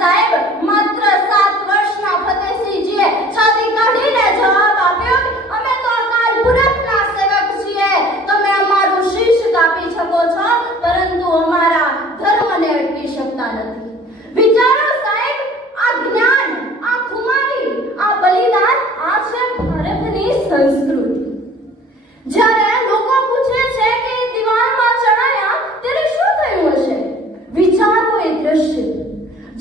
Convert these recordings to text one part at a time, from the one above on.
સાહેબ, માત્ર 7 વર્ષના ફતેહસિંહજીએ છાતી કાઢીને જવાબ આપ્યો કે અમે તો અકાલ પુરખના સેવક છીએ. તમે અમારું શીશ કાપી શકો છો, પરંતુ અમારા ધર્મને અટકી શકતા નથી. વિચારો સાહેબ, આ જ્ઞાન, આ ખુમારી, આ બલિદાન, આ છે ભારતની સંસ્કૃતિ. જ્યારે લોકો પૂછે છે કે દિવાલમાં ચડાયા ત્યારે શું થયું હશે, વિચારો એ દ્રશ્ય.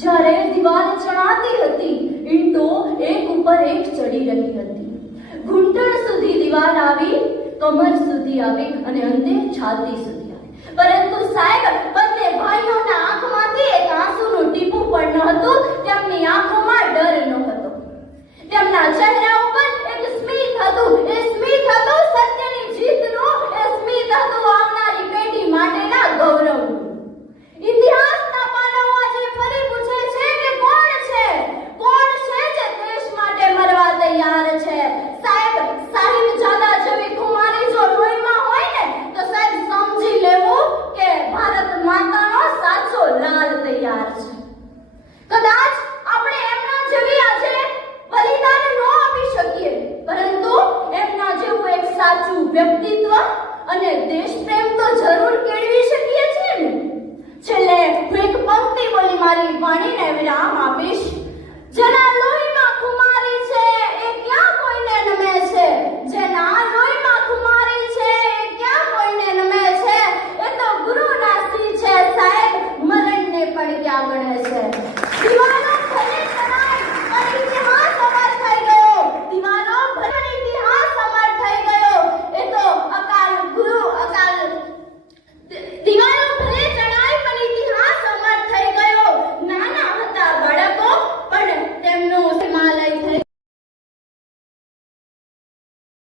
જ્યારે દિવાલ ચણાતી હતી, ઈંટો એક ઉપર એક ચડી રહી હતી. ઘૂંટણ સુધી દિવાલ આવી, કમર સુધી આવી અને અંતે છાતી સુધી આવી. પરંતુ સાહેબ, બંને ભાઈઓના આંખમાંથી એક આંસુનું ટીપું પણ ન હતું. તેમની આંખોમાં ડર ન હતો. તેમના ચહેરા ઉપર એક સ્મિત હતું. એ સ્મિત હતું સત્યની જીતનું. એ સ્મિત હતું આવનારી પેઢી માટેના ગૌરવનું. ઇતિહાસના પાનાઓ આજે ફરી પૂછે છે કે કોણ છે જે દેશ માટે મરવા તૈયાર છે. સાહિબજાદા જેવી કુમારી જો લોહીમાં હોય ને તો સાહેબ સમજી લેવું કે ભારત માતાનો સાચો લાલ તૈયાર છે. કદાચ આપણે એમના જેવી આજે બલિદાન ન આપી શકીએ, પરંતુ એમના જેવું એક સાચું વ્યક્તિત્વ અને દેશપ્રેમ તો જરૂર કેળવી શકીએ છીએ ને. છેલ્લે હું એક પંક્તિ બોલી મારી વાણીને વિરામ આપીશ. જેના લોહી